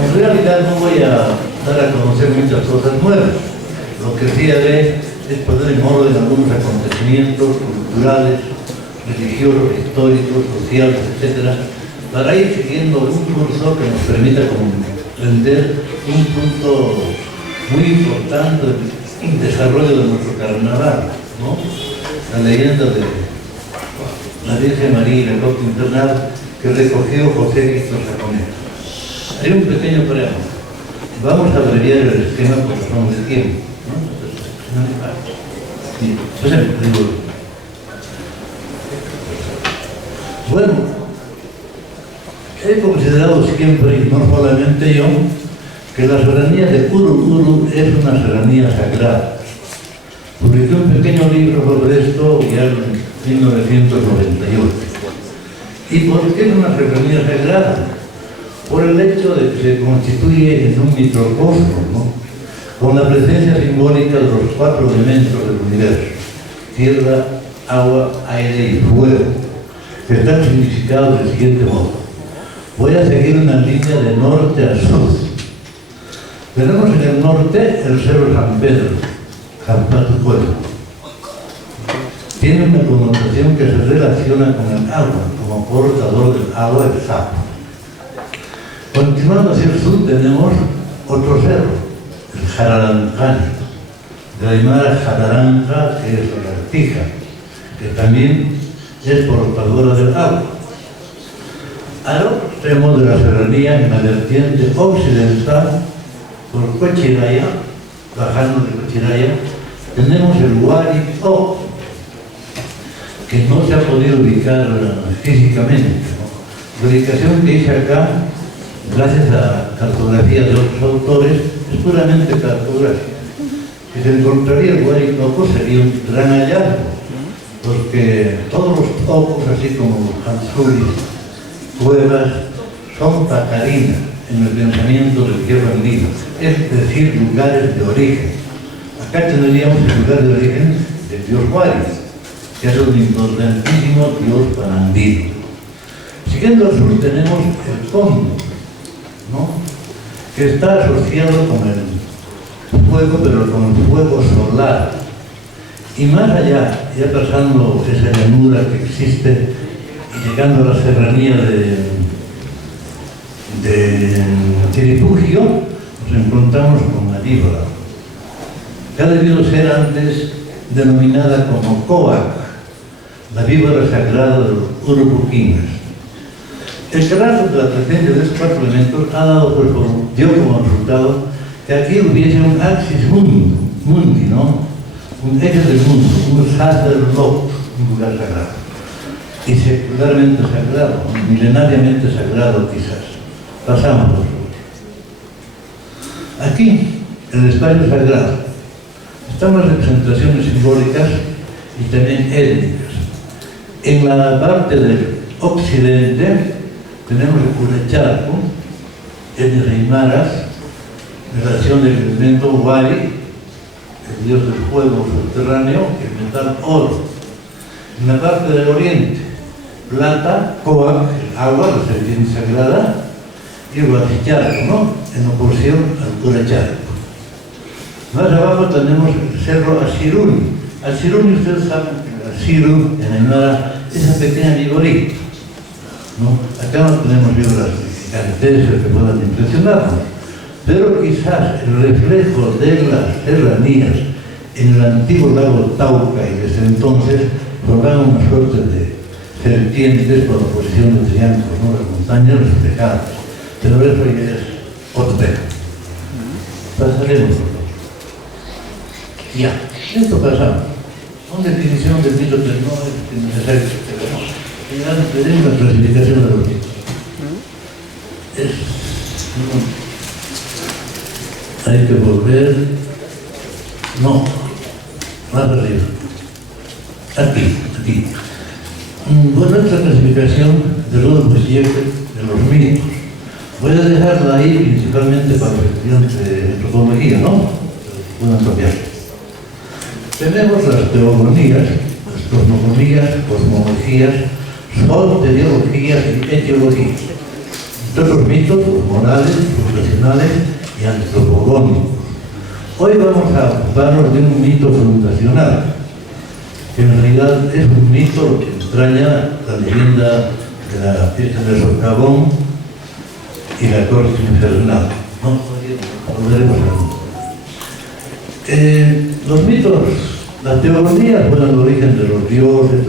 En realidad no voy a dar a conocer muchas cosas nuevas. Lo que sí haré es poner en orden algunos acontecimientos culturales, religiosos, históricos, sociales, etc., para ir siguiendo un curso que nos permita comprender un punto muy importante del desarrollo de nuestro carnaval, ¿no? La leyenda de la Virgen María y el loco infernal que recogió José Víctor Saconeta. Hay un pequeño preámbulo. Vamos a abreviar el esquema por razón de tiempo, ¿no? Bueno, he considerado siempre, y no solamente yo, que la serranía de Uruburu es una serranía sagrada. Publiqué un pequeño libro sobre esto ya en 1998. ¿Y por qué es una serranía sagrada? Por el hecho de que se constituye en un microcosmos, ¿no? Con la presencia simbólica de los 4 elementos del universo: tierra, agua, aire y fuego, que están significados del siguiente modo. Voy a seguir una línea de norte a sur. Tenemos en el norte el Cerro San Pedro, San Patujuelo. Tiene una connotación que se relaciona con el agua, como portador del agua, el sapo. Continuando hacia el sur tenemos otro cerro, el Jararancani, de la Aymara Jararanja, que es la lagartija, que también es portadora del agua. Al otro extremo de la serranía, en la vertiente occidental, por Cochiraya, bajando de Cochiraya, tenemos el Huari O, que no se ha podido ubicar físicamente, ¿no? La ubicación que hice acá, gracias a cartografía de otros autores, es puramente cartográfica. Si se encontraría el Huari Toco sería un gran hallazgo, porque todos los tocos, así como los hanzuris, cuevas, son pacarinas en el pensamiento del tierra andino, es decir, lugares de origen. Acá tendríamos el lugar de origen del dios Huari, que es un importantísimo dios panandino. Siguiendo al sur tenemos el Cóndor, ¿no? Que está asociado con el fuego, pero con el fuego solar. Y más allá, ya pasando esa llanura que existe y llegando a la serranía de Tirifugio, nos encontramos con la víbora, que ha debido ser antes denominada como Coac, la víbora sagrada de los urupuquines. El carácter de la presencia de estos 4 elementos ha dado, dio como resultado que aquí hubiese un axis mundi, ¿no? Un eje del mundo, un Sacer Locus, un lugar sagrado. Y secularmente sagrado, milenariamente sagrado quizás. Pasamos por favor. Aquí, el espacio sagrado, están las representaciones simbólicas y también étnicas. En la parte del occidente tenemos el Curacharco, el de Aymaras, relación del elemento Huari, el dios del fuego subterráneo, el metal oro. En la parte del oriente, plata, Coac, el agua, la serpiente sagrada, y el Huaticharco, ¿no? En oposición al Curacharco. Más abajo tenemos el cerro Asiruni. Asiruni, ustedes saben que el Asiru en Aymara es esa pequeña vigorita, ¿no? Acá no tenemos víboras características que puedan impresionarnos, pero quizás el reflejo de las serranías en el antiguo lago Tauca y desde entonces formaban una suerte de serpientes por oposición de triángulos, ¿no? Las montañas reflejadas. Pero eso ya es otro tema. Pasaremos por favor. Ya, esto pasamos. Una definición del mito del no es necesario que tengamos. Tenemos la clasificación de los mitos. Hay que volver. No, más arriba. Aquí. Bueno, esta clasificación de Rudolf Husserl de los mitos. Voy a dejarla ahí principalmente para los estudiantes de antropología, ¿no? Puedan copiar. Tenemos las teogonías, las cosmogonías, cosmologías, soteriologías y etiologías. Otros mitos, los morales, profesionales y antropogónicos. Hoy vamos a ocuparnos de un mito fundacional, que en realidad es un mito que entraña la leyenda de la fiesta del socavón y la corte infernal. No, volveremos a los mitos, las teogonías fueron el origen de los dioses,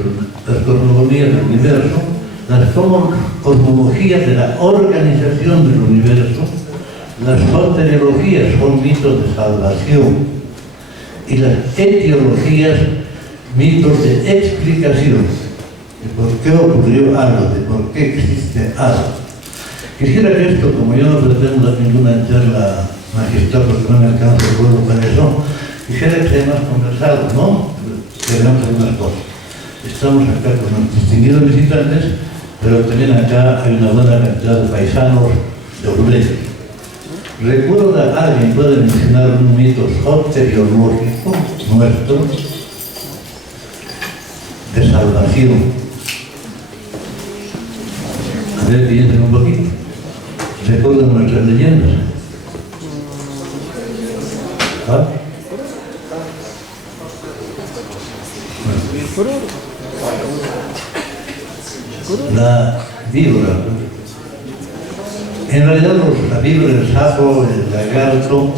las cosmogonías del universo, las cosmologías de la organización del universo, las soteriologías son mitos de salvación y las etiologías mitos de explicación de por qué ocurrió algo, de por qué existe algo. Quisiera que esto, como yo no pretendo dar ninguna charla magistral porque no me alcanza el pueblo para eso, quisiera que sea más conversado, ¿no? Que veamos algunas cosas. Estamos acá con los distinguidos visitantes, pero también acá hay una buena cantidad de paisanos de Ourense. ¿Recuerda alguien, puede mencionar un mito soteriológico nuestro de salvación? A ver, piensen un poquito. ¿Recuerdan nuestras leyendas? ¿Ah? La víbora. En realidad la víbora, el sapo, el lagarto,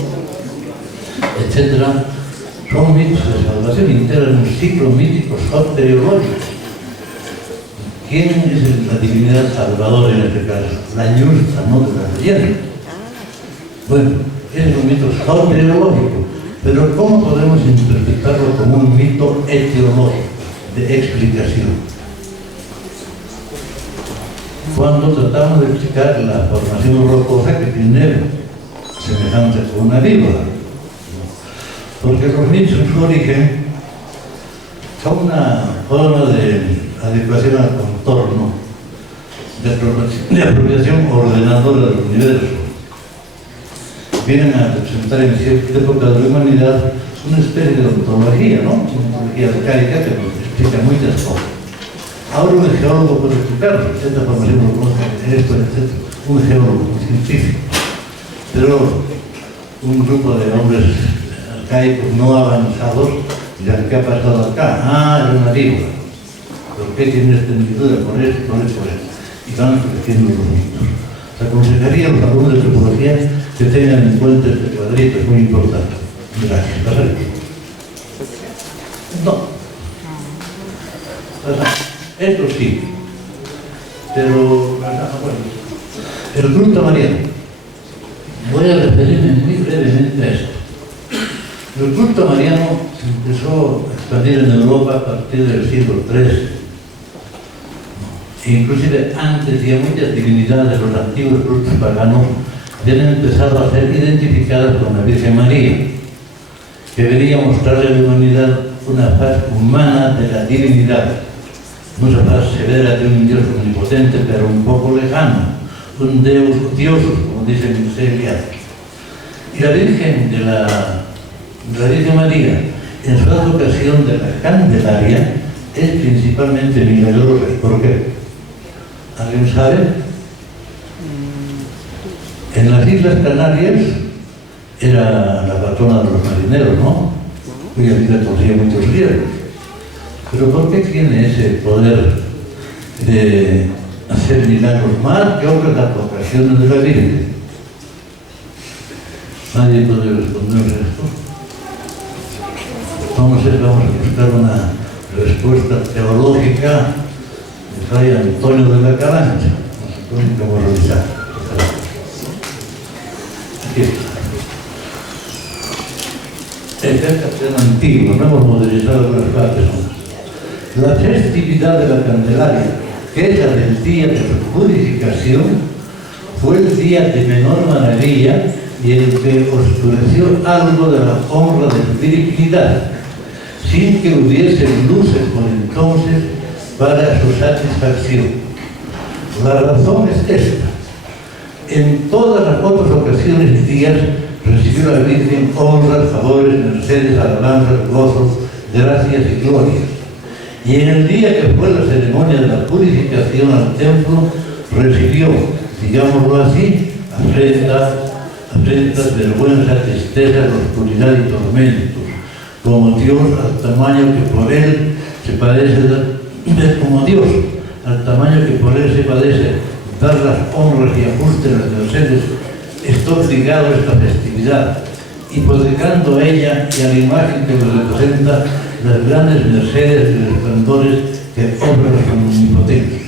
etc., son mitos de salvación, integran un ciclo mítico soteriológico. ¿Quién es la divinidad salvadora en este caso? La ñusta, no de la leyenda. Bueno, es un mito soteriológico, pero ¿cómo podemos interpretarlo como un mito etiológico, de explicación? Cuando tratamos de explicar la formación rocosa que tiene semejante con una víbora. Porque los mitos en su origen son una forma de adecuación al contorno, de apropiación ordenadora del universo. Vienen a representar en cierta época de la humanidad una especie de ontología, ¿no? Una ontología arcaica que nos explica muchas cosas. Ahora un geólogo puede explicarlo, esta formación rocosa, esto, etc. Un geólogo, un científico. Pero un grupo de hombres arcaicos no avanzados dirán, ¿qué ha pasado acá? Ah, es una víbora. ¿Por qué tiene esta hendidura? Por esto, por esto, por esto. Y van creciendo los mitos. Aconsejaría a los alumnos de antropología que tengan en cuenta este cuadrito, es muy importante. Gracias. ¿Pasaré? No. Esto sí. Pero, bueno, el culto mariano. Voy a referirme muy brevemente a esto. El culto mariano se empezó a expandir en Europa a partir del siglo III. Inclusive antes ya muchas divinidades de los antiguos cultos paganos habían empezado a ser identificadas con la Virgen María, que venía a mostrarle a la humanidad una faz humana de la divinidad, una faz severa de un Dios omnipotente pero un poco lejano, un Deus diosus, como dice el Miseria. Y la Virgen de la Virgen María, en su advocación de la Candelaria, es principalmente milagrosa. ¿Por qué? ¿Alguien sabe? En las Islas Canarias era la patrona de los marineros, ¿no? Cuya vida corría muchos riesgos. Pero ¿por qué tiene ese poder de hacer milagros más que otras advocaciones de la Virgen? Nadie puede responder esto. Vamos a buscar una respuesta teológica que trae Antonio de la Calancha. Antonio Camarolizar. Aquí está. Esta es la antigua, no hemos modernizado las partes. La festividad de la Candelaria, que es la del día de su purificación, fue el día de menor maravilla y el que oscureció algo de la honra de su divinidad, sin que hubiese luces por entonces para su satisfacción. La razón es esta. En todas las otras ocasiones y días recibió la Virgen honras, favores, mercedes, alabanzas, gozos, gracias y glorias. Y en el día que fue la ceremonia de la purificación al templo, recibió digámoslo así, afrentas, vergüenza, tristeza, oscuridad y tormentos, como Dios al tamaño que por él se padece, como Dios al tamaño que por él se padece, dar las honras y ajustes a los seres, está obligado a esta festividad, hipotecando a ella y a la imagen que lo representa las grandes mercedes y resplandores que obra la omnipotencia.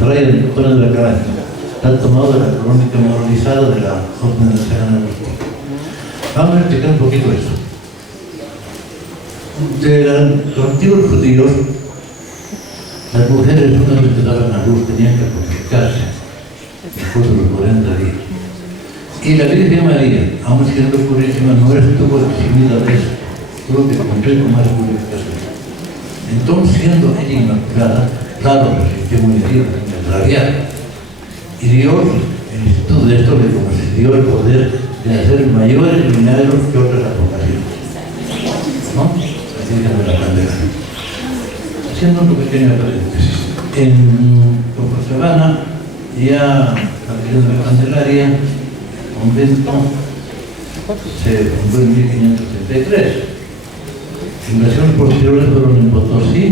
Fray Antonio de la Caraza, está tomado de la crónica moralizada de la Orden de San Agustín. Vamos a explicar un poquito esto. De los antiguos judíos, las mujeres una vez que daban a luz tenían que purificarse después de los 40 días. Y la Virgen María, aun siendo purísima, no estuvo eximida de eso, tuvo que cumplir con más purificación. Entonces, siendo ella inmaculada, claro, resistió muy bien, rabiar. Y Dios, en virtud de esto, le concedió el poder de hacer mayores milagros que otras advocaciones. ¿No? Así de la bandera. Haciendo un pequeño paréntesis. En Copacabana, ya a partir de la Candelaria, convento se fundó en 1533. Fundaciones posteriores fueron en Potosí,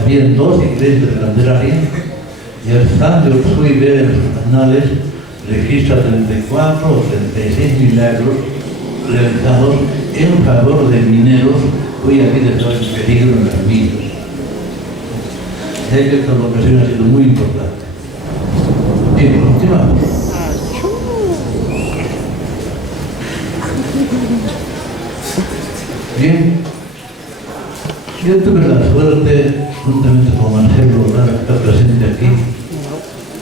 había 2 iglesias de Candelaria, y el San de Ursúi ve en sus anales registra 34 o 36 milagros realizados en favor de mineros cuya vida estaba en peligro en las minas. De que esta vocación ha sido muy importante. Bien, continuamos. Bien, yo tuve la suerte, juntamente con Marcelo Lara, que está presente aquí,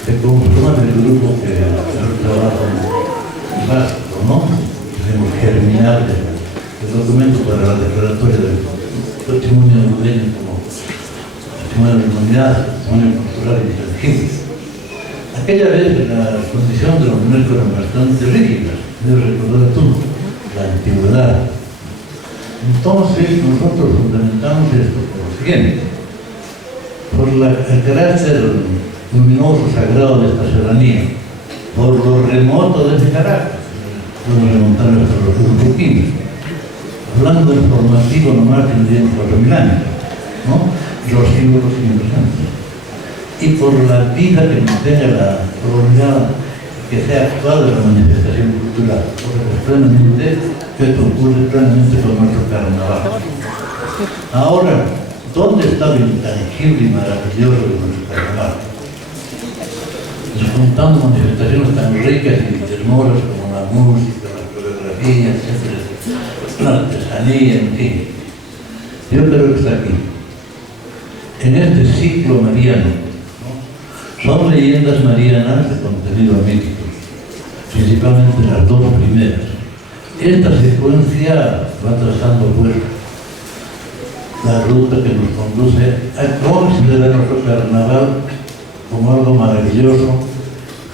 de conformar el grupo que trabaja en básico, ¿no? Debemos germinar el documento para la declaratoria del patrimonio hondureño como patrimonio de la humanidad, patrimonio cultural intangible. Aquella vez las condiciones de la UNESCO eran bastante rígidas, debo recordar tú, la antigüedad. Entonces nosotros fundamentamos esto por lo siguiente: por el carácter luminoso, sagrado de esta serranía, por lo remoto de ese carácter, podemos remontar hasta los urquines. Hablando del formativo nomás tendríamos 4.000 años, ¿no? Los siglos antes. Y por la vida que mantenga la comunidad, que sea actual de la manifestación cultural, porque plenamente esto ocurre plenamente con nuestro carnaval. Ahora, ¿dónde está lo intangible y maravilloso de nuestro carnaval? Nos juntamos manifestaciones tan ricas y hermosas como la música, la coreografía, etc., la artesanía, en fin. Yo creo que está aquí. En este ciclo mariano, son leyendas marianas de contenido mítico, principalmente las 2 primeras. Esta secuencia va trazando pues la ruta que nos conduce a considerar nuestro carnaval como algo maravilloso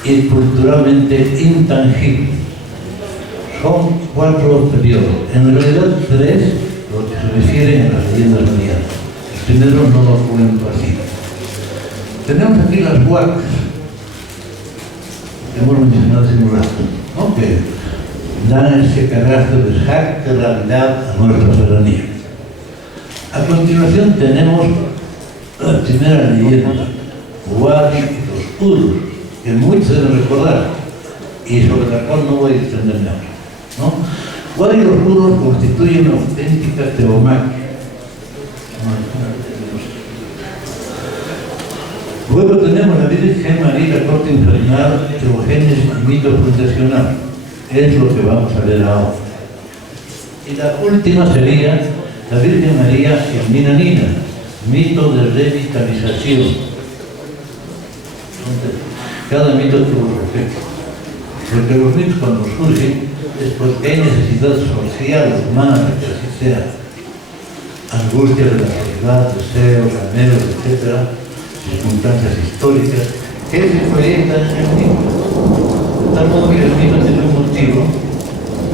y culturalmente intangible. Son 4 periodos, en realidad 3, los que se refieren a las leyendas marianas. El primero no lo cuento así. Tenemos aquí las huacas, que hemos mencionado hace un rato, ¿no? Que dan ese carácter de sacralidad a nuestra serranía. A continuación tenemos la primera leyenda, Huari y los Urus, que muchos deben recordar y sobre la cual no voy a extenderme ahora, ¿no? Huari y los Urus constituyen una auténtica teomaquia. Luego tenemos la Virgen María, la corte infernal, teogénesis y mito fundacional. Es lo que vamos a ver ahora. Y la última sería la Virgen María en Minanina, mito de revitalización. Entonces, cada mito tuvo su efecto. Porque los mitos cuando surgen es porque hay necesidad social, humana, que así sea. Angustia de la sociedad, deseos, anhelos, etc., circunstancias históricas, que se proyectan en el mito. De tal modo que el mito tiene un motivo,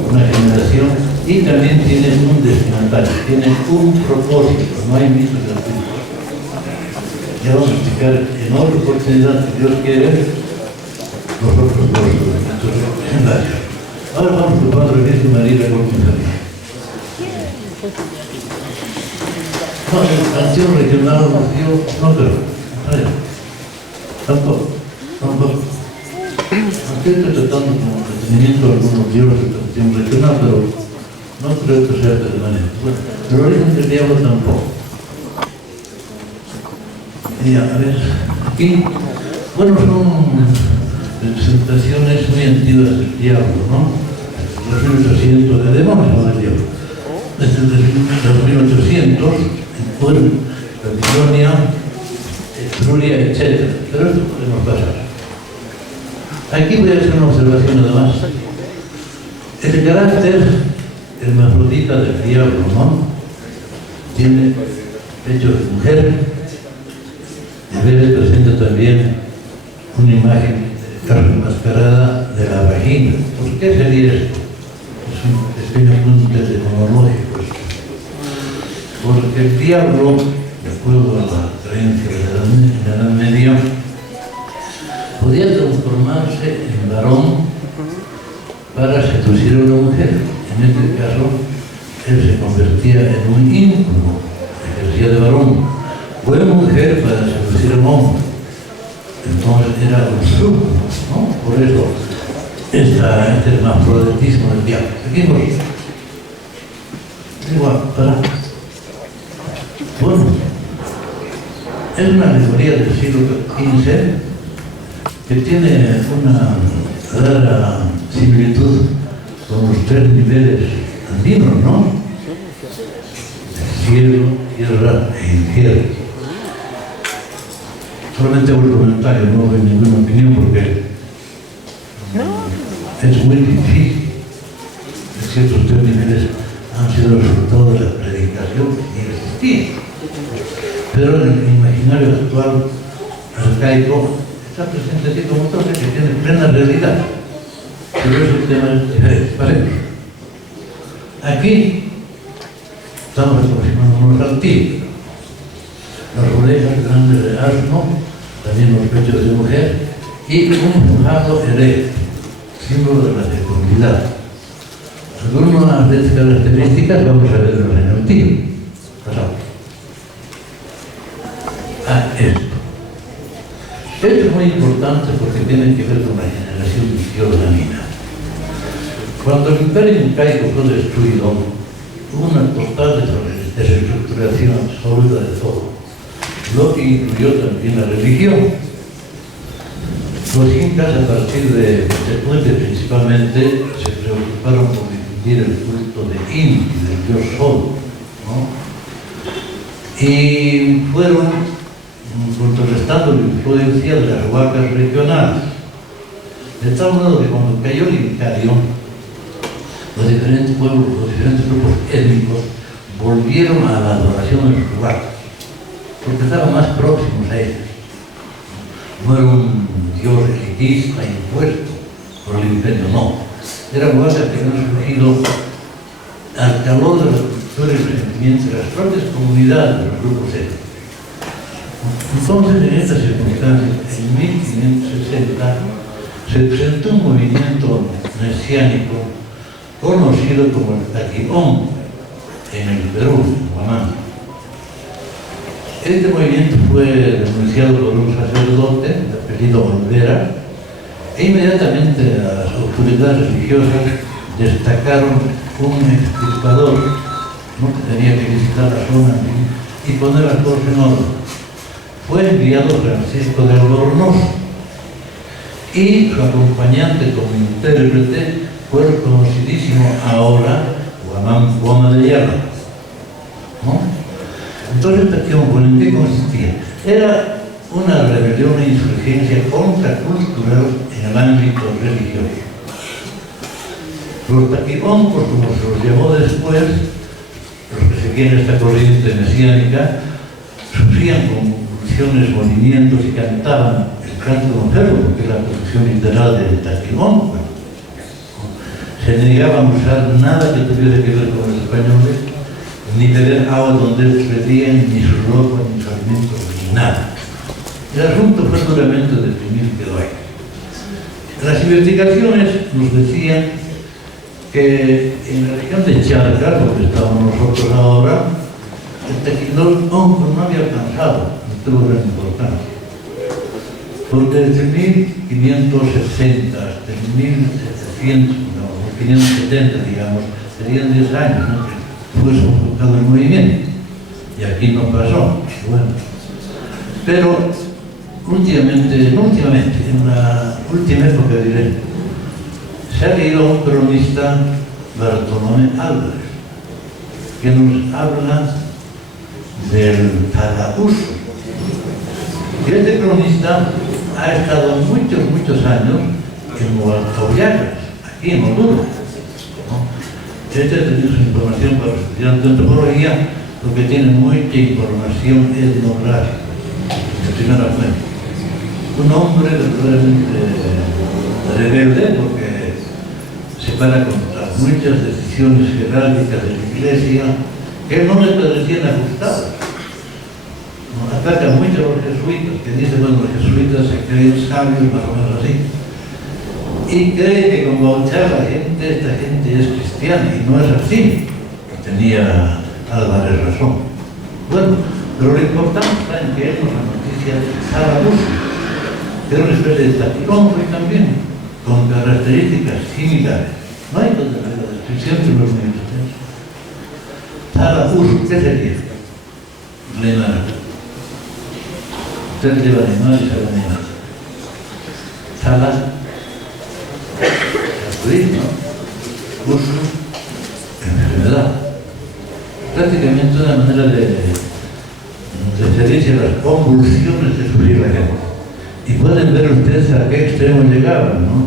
una generación, y también tiene un destinatario, tiene un propósito, no hay mito gratuito. Ya vamos a explicar en otra oportunidad, si Dios quiere, los otros dos elementos legendarios. Ahora vamos al Padre Virgen María la Concepción. No, el canción regional no creo. Tampoco. Aquí estoy tratando con detenimiento algunos libros de canción regional, pero no creo que sea permanente. Bueno, el origen del diablo tampoco. Y a ver, aquí, bueno, son representaciones muy antiguas del diablo, ¿no? Los 1800 de demonios, no del diablo. Desde los 1800, en Puebla, Babilonia, Etruria, etc. Pero esto podemos pasar. Aquí voy a hacer una observación nada más. El carácter hermafrodita del diablo, ¿no? Tiene pecho de mujer, y a veces presenta también una imagen enmascarada de la vagina. ¿Por qué sería esto? Es un pequeño punto etimológico. Porque el diablo, de acuerdo a la creencia de la Edad Media, podía transformarse en varón para seducir a una mujer. En este caso, él se convertía en un íncubo, ejercía de varón, o en mujer para seducir a un hombre. Entonces era un suco, ¿no? Por eso, este hermafroditismo del diablo. Seguimos. Igual, para. Bueno, es una alegoría del siglo XV que tiene una clara similitud con los tres niveles andinos, ¿no? Cielo, tierra e infierno. Solamente hago el comentario, no doy ninguna opinión porque es muy difícil. Ciertos tres niveles han sido el resultado de la predicación y existía. Pero en el imaginario actual arcaico está presente así como todo que tiene plena realidad. Pero ese tema es diferente. Vale. Aquí estamos aproximándonos al tigre. Las orejas grandes de asno, también los pechos de mujer, y un mojado erecto, símbolo de la fecundidad. Algunas de estas características vamos a verlas en el tigre. Pasamos. Esto. Esto es muy importante porque tiene que ver con la generación viciosa. Cuando el imperio incaico fue destruido, hubo una total desestructuración absoluta de todo, lo que incluyó también la religión. Los incas, a partir de Tepuente principalmente, se preocuparon por difundir el culto de Inti, del dios Sol, ¿no? Y fueron contrarrestando la influencia de las huacas regionales. De tal modo que cuando cayó el imperio, los diferentes pueblos, los diferentes grupos étnicos volvieron a la adoración de los huacas, porque estaban más próximos a ellos. No era un dios elitista impuesto por el imperio, no. Eran huacas que habían surgido al calor de la cultura y el resentimiento de las propias comunidades de los grupos étnicos. Entonces, en estas circunstancias, en 1560, se presentó un movimiento mesiánico conocido como el Taquión en el Perú, en Huamán. Este movimiento fue denunciado por un sacerdote de apellido Olvera e inmediatamente las autoridades religiosas destacaron un extirpador, ¿no?, que tenía que visitar la zona y poner las cosas en orden. Fue enviado Francisco de Albornoz y su acompañante como intérprete fue el conocidísimo ahora Guama de Ayala, ¿no? Entonces, ¿en qué consistía? Era una rebelión e insurgencia contracultural en el ámbito religioso. Los taquiboncos, como se los llamó después, los que seguían esta corriente mesiánica, sufrían convulsiones, movimientos y cantaban el canto conservo, porque es la traducción literal del taquibonco. Se negaban a usar nada que tuviera que ver con los españoles, ni beber agua donde ellos bebían, ni su ropa, ni sus alimentos, ni nada. El asunto fue duramente deprimido que quedó ahí. Las investigaciones nos decían que en la región de Charcas, donde estamos nosotros ahora, el tequilol no había alcanzado, no tuvo gran importancia. Porque desde 1560 hasta 1700, no, 1570, digamos, serían 10 años, ¿no? Que fue sofocado el movimiento. Y aquí no pasó. Bueno. Pero últimamente, en la última época, diré, se ha leído un cronista, Bartolomé Álvarez, que nos habla del Zaragoza. Y este cronista ha estado muchos años en Aullagas, aquí en Honduras, ¿no? Este ha tenido su información para estudiar de antropología, porque tiene mucha información etnográfica de primera fuente. Un hombre verdaderamente rebelde, porque se para contra muchas decisiones jeráldicas de la Iglesia que no le parecían ajustadas. ¿No? Ataca mucho a los jesuitas, que dicen, bueno, los jesuitas se creen sabios, más o menos así. Y cree que con bautizar a la gente, esta gente es cristiana, y no es así. Tenía Álvarez razón. Bueno, pero lo importante está en que él nos noticia de Zaragoza, que era una especie de taquilón también, con características similares. No hay donde ver la descripción que los medios tienen. Zaragoza, ¿qué sería? Leonardo. Usted lleva animal y sabe animal. Zala, ¿no? Uso, enfermedad. Prácticamente una manera de referirse a las convulsiones de sufrir la gente. Y pueden ver ustedes a qué extremo llegaban, ¿no?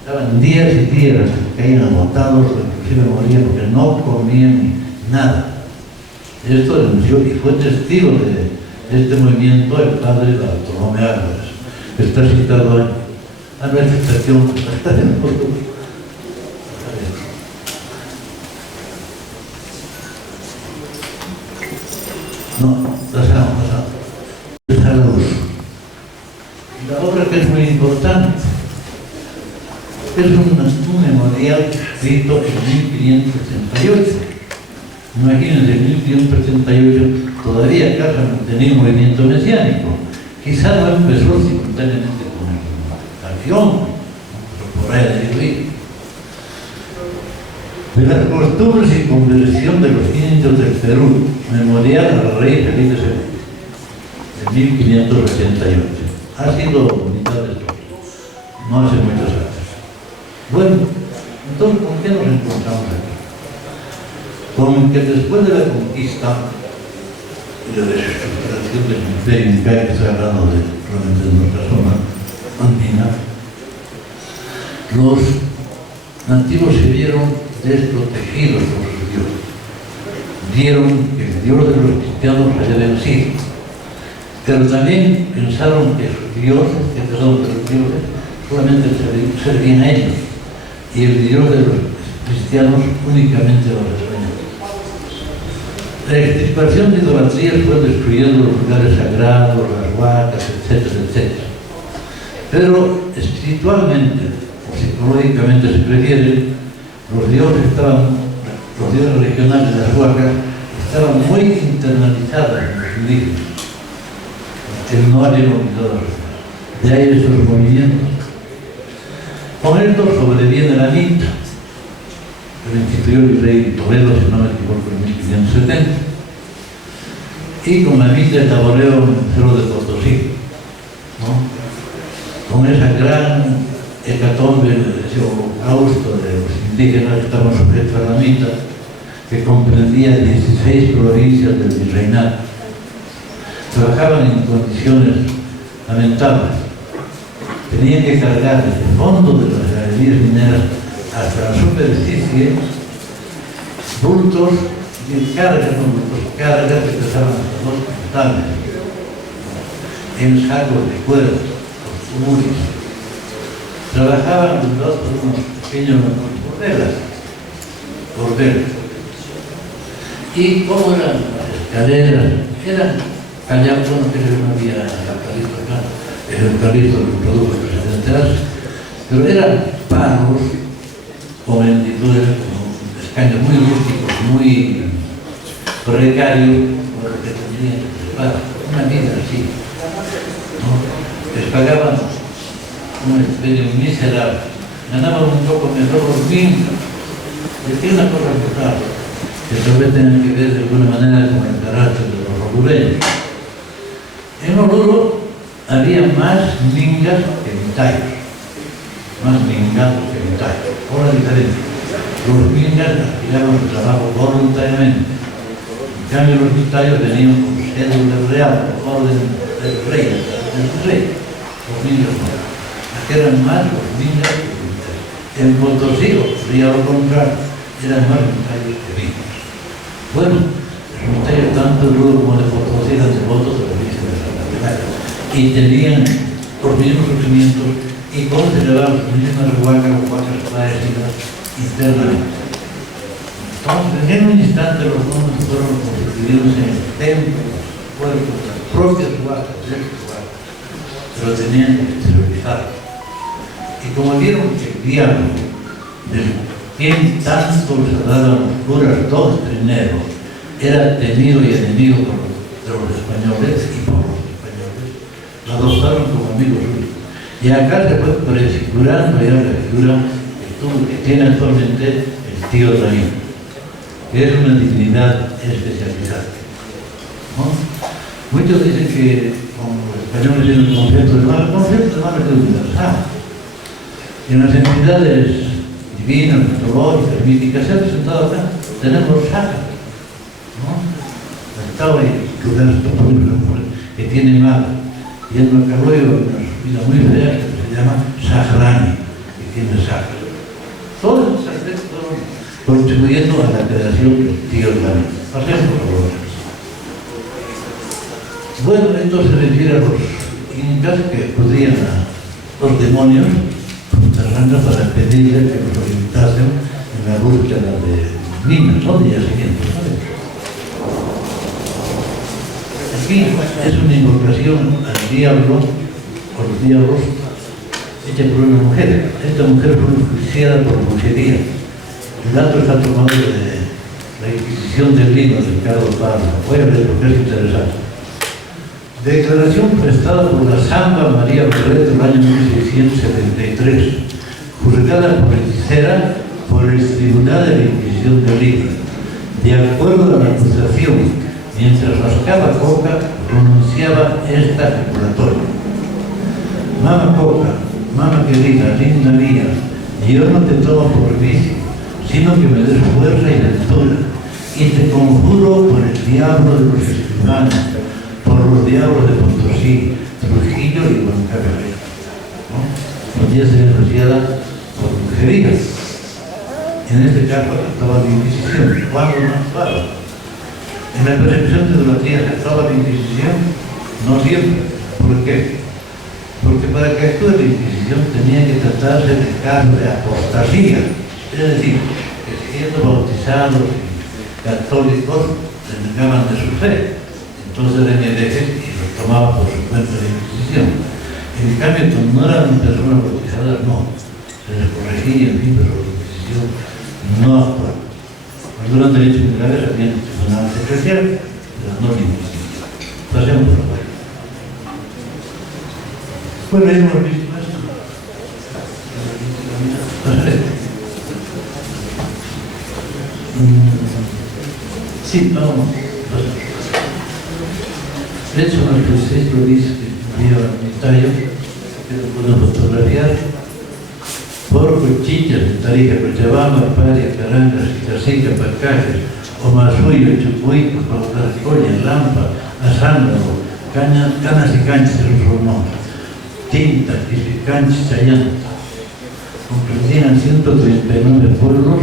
Estaban días y días, caían agotados, inclusive morían porque no comían nada. Esto denunció y fue testigo de este movimiento el padre Bartolomé Álvarez, que está citado ahí. A ver, estación. No, pasamos. La obra que es muy importante es un memorial escrito en 1578. Imagínense, en 1578 todavía Casa tenía un movimiento mesiánico. Quizá no empezó simultáneamente con el avión, pero por ahí de ir. De las costumbres y conversión de los indios del Perú, memorial al rey Felipe II, de 1588. Ha sido mitad de todo, no hace muchos años. Bueno, entonces, ¿con qué nos encontramos aquí? Con que después de la conquista y la desestructuración del imperio inca, que estoy hablando realmente de nuestra zona andina, los nativos se vieron desprotegidos por sus dioses. Vieron que el Dios de los cristianos había vencido, pero también pensaron que sus dioses, solamente servían a ellos, y el Dios de los cristianos únicamente a los españoles. La extirpación de idolatrías fue destruyendo los lugares sagrados, las huacas, etcétera, etcétera. Pero espiritualmente o psicológicamente, se prefiere, los dioses regionales de las huacas estaban muy internalizados en los indígenas, que no habían olvidado los demás. De ahí esos movimientos. Con esto sobreviene la Mita, que lo instituyó el rey Toledo, si no me equivoco, en 1570, y con la Mita de Taboreo en el Cerro de Potosí, ¿no? Con esa gran hecatombe, ese holocausto de los indígenas que estaban sujetos a la Mita, que comprendía 16 provincias del virreinato. Trabajaban en condiciones lamentables. Tenían que cargar desde el fondo de las galerías mineras hasta la superficie bultos y cargas que pesaban hasta 2 toneladas, en sacos de cuero, los muros. Trabajaban los por unos pequeños corderas. ¿Y cómo eran las escaleras? Eran callados, bueno, que no había aparato acá. el eucalipto lo produjo el presidente Arce, pero eran palos o benditudes, escaños muy rústicos, muy precarios, por lo que tendrían que preparar una vida así, ¿no? Les pagaban un expendio miserable, ganaban un poco mejor los mismos. Decía una cosa brutal, que tal vez tenga que ver de alguna manera con el carácter de los orureños. En Oruro había más mingas que mitayos, más mingados que mitayos, por la diferencia. Los mingas aspiraban al trabajo voluntariamente, en cambio los mitayos venían con cédula real, por orden del rey, los mingas no. Aquí eran más los mingas que mitayos. En Potosí ocurría lo contrario, eran más mitayos que mingas. Bueno, los mitayos tanto de Oruro como de Potosí eran devotos de la Virgen de la Candelaria y tenían los mismos sufrimientos y consideraban las mismas huacas padecidas internamente. Entonces, en un instante los monjes fueron constituidos en templos, puertos, las propias huacas, pero tenían que exteriorizar. Y como vieron que el diablo, del quien tanto les daban curas doctrineros, era temido y enemigo de los españoles y por los españoles, lo adoptaron como amigo suyo. Y acá se fue prefigurando ya la figura que tiene actualmente el tío David, que es una divinidad especializada, ¿no? Muchos dicen que como los españoles tienen el concepto de mal es universal. En las entidades divinas, mitológicas, míticas, se ha presentado acá, tenemos sacas, ¿no? Estaba ahí, que tiene mal, y en el Carroyo, una muy fea que se llama Sahrani, que tiene sacas. Todos esos aspectos fueron contribuyendo a la creación del tío David. Pasemos por favor. Bueno, esto se refiere a los incas que acudían a los demonios subterráneos para pedirles que los orientasen en la búsqueda de minas, ¿no? De yacimientos, ¿sabes? Aquí es una invocación al diablo, o los diablos, hecha por una mujer. Esta mujer fue enjuiciada por brujería. El dato está tomado de la Inquisición del Lino, de Ricardo Pablo. Voy a ver porque es interesante. Declaración prestada por la Santa María Loreto en el año 1673, juzgada por hechicera por el Tribunal de la Inquisición del Lino. De acuerdo a la acusación, mientras rascaba coca, pronunciaba esta ejaculatoria: Mama coca, mama querida, linda mía, yo no te tomo por vicio, sino que me des fuerza y ventura, y te conjuro por el diablo de los escribanos, por los diablos de Potosí, Trujillo y Huancavelica, ¿no? Podía ser asociada por brujería. En este caso actuaba la Inquisición. ¿Cuándo no actuaba? En la persecución de idolatría actuaba la Inquisición, no siempre. ¿Por qué? Porque para que actúe la Inquisición tenía que tratarse de caso de apostasía, es decir, que siendo bautizados y católicos renegaban de su fe. Entonces eran herejes y los tomaba por su cuenta la Inquisición. En cambio, cuando no eran personas bautizadas, no. Se les corregía, en fin, pero la Inquisición no actuaba. Cuando eran derechos legales habían tribunal secretario, pero no la Inquisición. Pasemos por la. Bueno, ya hemos visto esto. Sí, vamos. De hecho, nuestro texto dice que había un tallo que lo podemos fotografiar por cuchillas de Tarija, Cochabamba, Paria, Carangas, Itacica, Pacajes, Omasuyo, Chucuico, Paucarcoya, Lampa, Azándaro, Canas y Canchas de los Romanos, Tinta, Quisicanchi, Chayanta. Comprendían 139 pueblos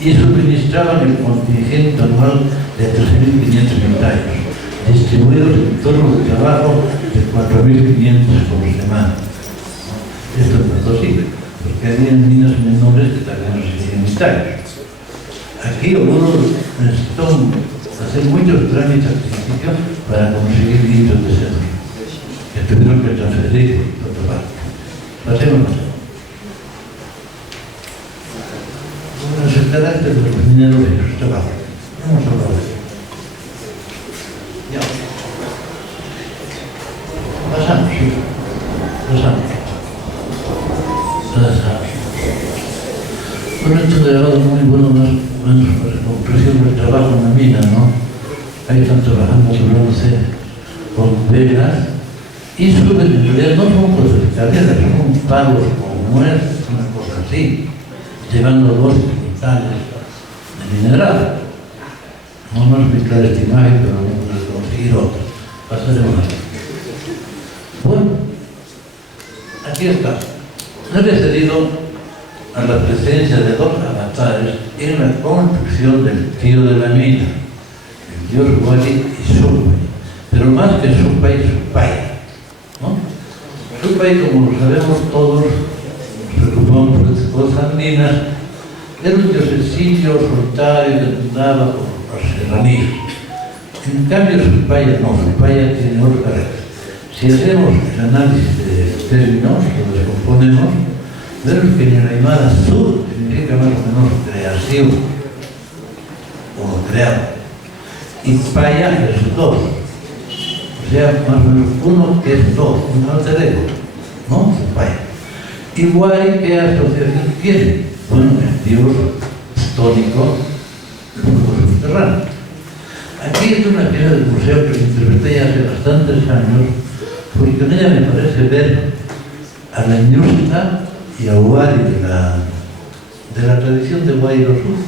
y suministraban el contingente anual de 3.500 militares, distribuidos en turnos de trabajo de 4.500 por semana. Esto es posible, porque había minas menores que también recibían militares. Aquí algunos necesitaron hacer muchos trámites al principio para conseguir libros de centro, que tuvieron que transferir pasemos. Bueno, es el carácter de los mineros y sus trabajos. Vamos a hablar de eso. Ya. Pasamos, sí. Pasamos. Bueno, esto de lado muy bueno, más la conclusión del trabajo en la mina, ¿no? Ahí están trabajando bronce con velas y suben, en realidad no son cosas de carrera, son palos con muertos, una cosa así, llevando 2 quintales de mineral. No vamos a explicar esta imagen, pero vamos a conseguir otra. Pasaremos aquí. Bueno, aquí está. No he cedido a la presencia de 2 avatares en la construcción del tío de la mina, el dios Wali y Supay, pero más que Supay, Supay, ¿no? Supay, como lo sabemos todos, nos preocupamos por estas cosas andinas, era un diosecillo solitario que andaba por los serraníos. En cambio, Supay no, Supay tiene otro carácter. Si hacemos el análisis de términos, lo descomponemos, vemos que en el Aymara Sur significa más o menos creación, o creado, y Paya es 2, o sea, más o menos uno que es 2, un alter ego, ¿no? Paya. Igual, ¿qué asociación tiene? Bueno, el dios tónico, el fuego subterráneo. Aquí es una pieza del museo que interpreté ya hace bastantes años, porque en ella me parece ver a la ñusta y a Wari de la tradición de Guairo Sur.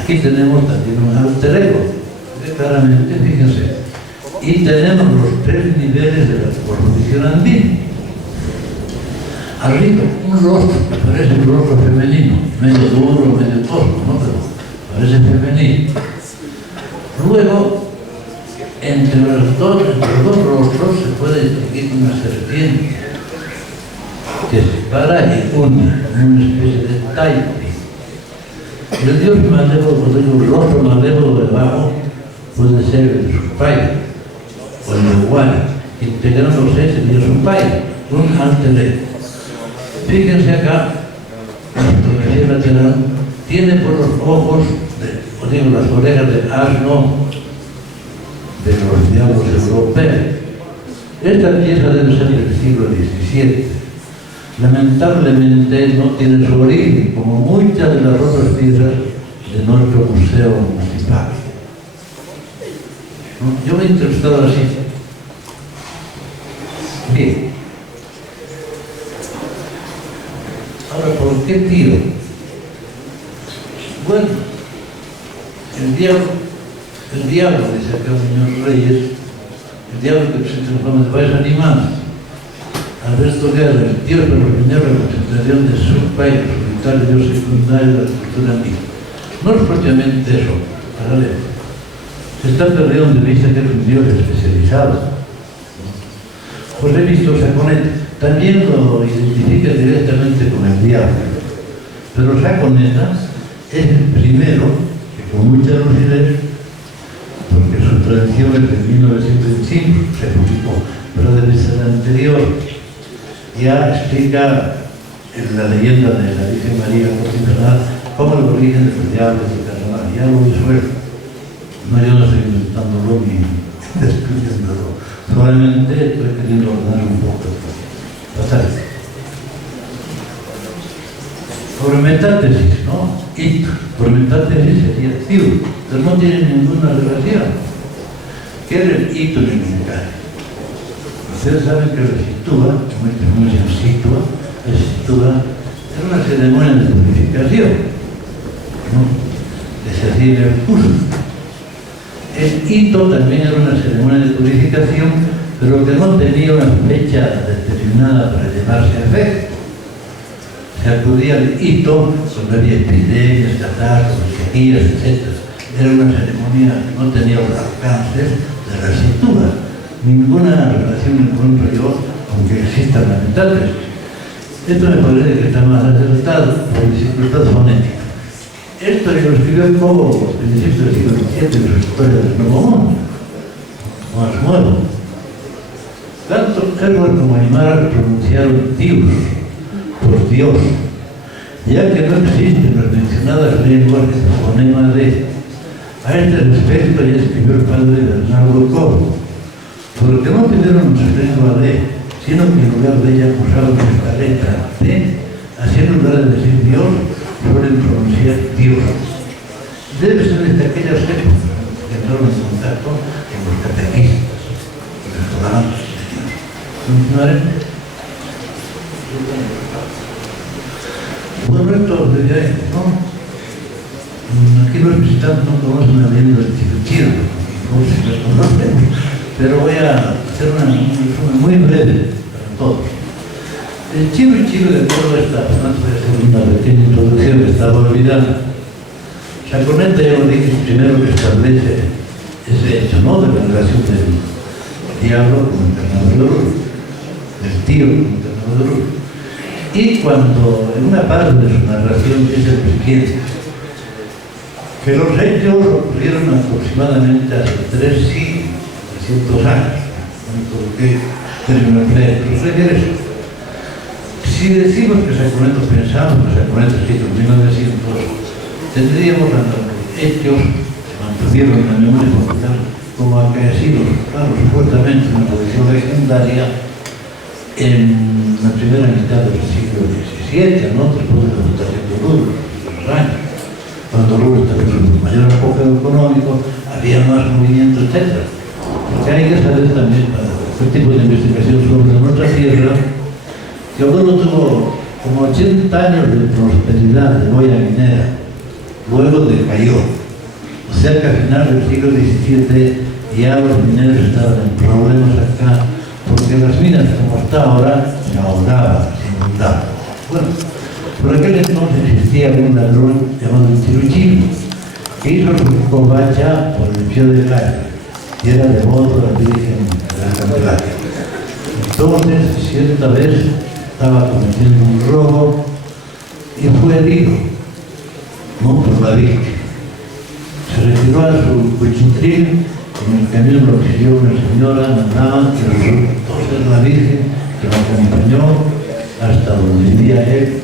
Aquí tenemos también un alter ego, claramente, fíjense, y tenemos los 3 niveles de la cosmovisión andina. Arriba, un rostro que parece un rostro femenino, medio duro, medio tosco, ¿no? Pero parece femenino. Luego, entre los dos rostros se puede distinguir una serpiente que separa y une en una especie de taipi. El dios malévolo, cuando digo el rostro malévolo debajo, puede ser el Supay o el Wali. Integrándose sería Supay, un alter ego. Fíjense acá, la fotografía lateral tiene por los ojos, o digo las orejas de asno de los diablos europeos. Esta pieza debe ser del siglo XVII. Lamentablemente no tiene su origen, como muchas de las otras piezas de nuestro museo municipal. Yo me he interesado así. Bien. Ahora, ¿por qué tiro? Bueno, el diablo, dice acá Muñoz Reyes, el diablo que se transforma en varios animales. Alberto Guerra, el tío de los mineros, la representación de Supay, el solitario dios secundario de la cultura andina. No es propiamente eso, paralelo. Se está perdiendo de vista que es un dios especializado. José Víctor Saconeta también lo identifica directamente con el diablo. Pero Saconeta es el primero que con mucha lucidez, porque su tradición es de 1925, se publicó, pero debe ser anterior, ya explica en la leyenda de la Virgen María Concepcional cómo el origen de los diablos de Carnaval. Ya lo hizo él. No, yo no estoy inventándolo ni describiéndolo. Solamente estoy queriendo ordenar un poco. Pasar. Sobre metátesis, ¿no? Hito. Por metátesis sería activo, pero no tiene ninguna relación. ¿Qué era el hito en el militar? Ustedes saben que la sitúa, como este no se sitúa, la sitúa era una ceremonia de purificación, ¿no? Que se hacía en el curso. El hito también era una ceremonia de purificación, pero que no tenía una fecha determinada para llevarse a efecto. Se acudía al hito cuando había epidemias, catástrofes, sequías, etc. Era una ceremonia que no tenía los alcances de la escritura. Ninguna relación encuentro yo, aunque existan lamentables. Esto me parece que está más acertado por dificultad fonética. Esto lo escribió un poco a principios del siglo XVII en su historia del Nuevo Mundo, más nuevo. Tanto Kerber como Aymara pronunciaron Dios, por Dios, ya que no existen las mencionadas lenguas que se fonema D. A este respecto ya escribió el padre Bernardo Cobo, porque no pidieron nuestra lengua D, sino que en lugar de ella usaron esta letra D, así en lugar de decir Dios, suelen pronunciar Dios. Debe ser desde aquellas épocas que entraron en contacto con los catequistas, los ciudadanos. ¿Continuaré? Bueno, esto desde ahí, ¿no? Aquí los visitantes no conocen la leyenda del Chiruchiro, no sé si la conocen, pero voy a hacer una resumen muy breve para todos. El Chiruchiro de toda esta segunda pequeña introducción que estaba olvidando. Sacramento ya lo dije primero que establece ese hecho, ¿no? De la relación del diablo con el carnado de Oruro, del tío con el carnado de Oruro. Y cuando en una parte de su narración dice lo siguiente, que los hechos ocurrieron aproximadamente hace 3 siglos, 300 años, ¿por qué terminó el pleito? Regreso. Si decimos que Sacramento pensamos que Sacramento escrito en 1900, tendríamos a los hechos que mantuvieron en la memoria popular como acaecidos, claro, supuestamente en una tradición legendaria en la primera mitad del siglo XVII, ¿no? Después de la fundación de Oruro, los años, cuando Oruro estaba en su mayor apogeo económico, había más movimiento, etc. Porque hay que saber también, para este tipo de investigación sobre nuestra tierra, que Oruro tuvo como 80 años de prosperidad de olla minera, luego decayó. O sea que al final del siglo XVII ya los mineros estaban en problemas acá, porque las minas, como hasta ahora, se ahogaban, se inundaban. Bueno, por aquel entonces existía un ladrón llamado el Chiruchiro, que hizo su covacha por el pie del gallo, y era devoto a la Virgen de la Candelaria. Entonces, cierta vez, estaba cometiendo un robo y fue herido, no por la víctima. Se retiró a su cuchitril. En el camino lo siguió una señora, mandaba, que resultó ser la Virgen, que lo acompañó hasta donde vivía él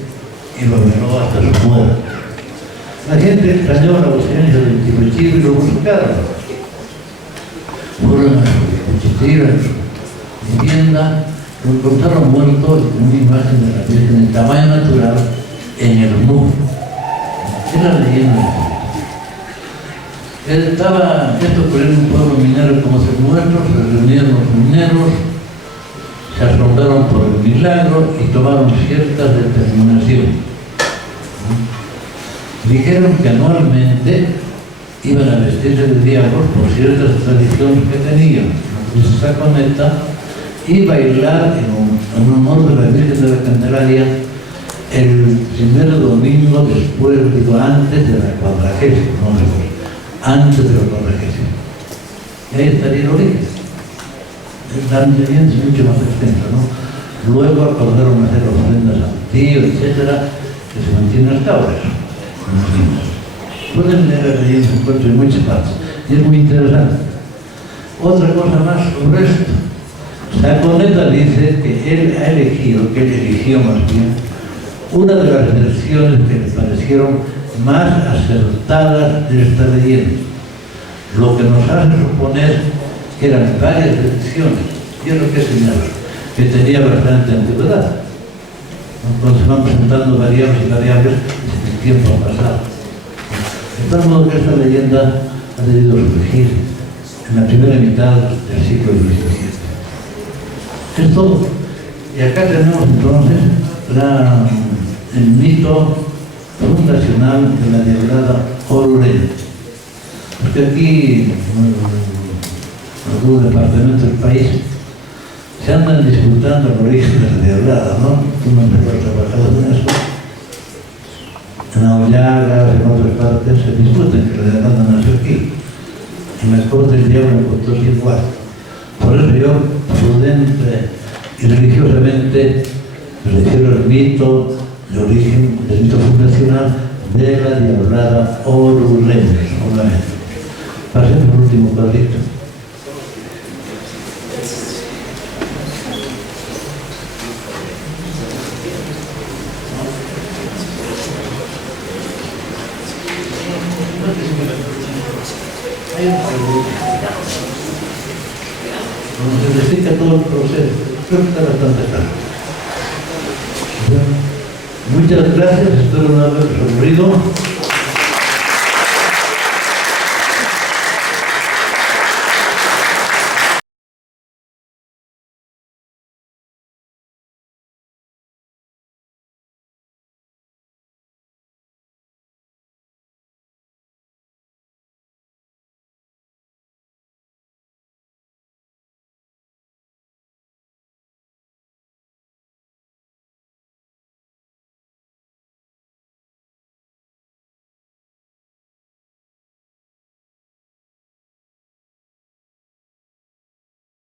y lo veló hasta su muerte. La gente extrañó la ausencia del Chiruchiro y lo buscaron. Fueron a su cuchitril, a su vivienda, lo encontraron muerto y con una imagen de la Virgen en tamaño natural en el muro. Es la leyenda. Esto ocurrió en un pueblo minero como el nuestro, se reunieron los mineros, se asombraron por el milagro y tomaron ciertas determinaciones. Dijeron que anualmente iban a vestirse de diablos por ciertas tradiciones que tenían, como se saconeta, y bailar en honor de la Virgen de la Candelaria el primer domingo después, antes de la 40ª, no recuerdo. Antes de la 40ª. Y ahí estaría el origen. La leyenda es mucho más extensa, ¿no? Luego acordaron hacer ofrendas a un tío, etcétera, que se mantienen hasta ahora. Pueden leer la leyenda, se encuentra en muchas partes. Y es muy interesante. Otra cosa más sobre esto. Saconeta dice que él eligió más bien, una de las versiones que le parecieron más acertadas de esta leyenda, lo que nos hace suponer que eran varias versiones, y es lo que señala, que tenía bastante antigüedad. Entonces van presentando variables y variables desde el tiempo pasado. De tal modo que esta leyenda ha debido surgir en la primera mitad del siglo XVII. Es todo. Y acá tenemos entonces el mito fundacional de la diablada orureña. Porque aquí, en algunos departamentos del país, se andan disputando el origen de la diablada, ¿no? Tú no has trabajado en eso. En Aullaga, en otras partes, se discuten que la diablada nació aquí. En la corte del diablo encontró igual. Por eso yo, prudente y religiosamente, refiero al mito de origen, del mito fundacional de la diablada orureña, solamente. Pasemos al último cuadrito. les explica todo el proceso. Creo que está bastante claro. Bueno, muchas gracias, espero no haber aburrido.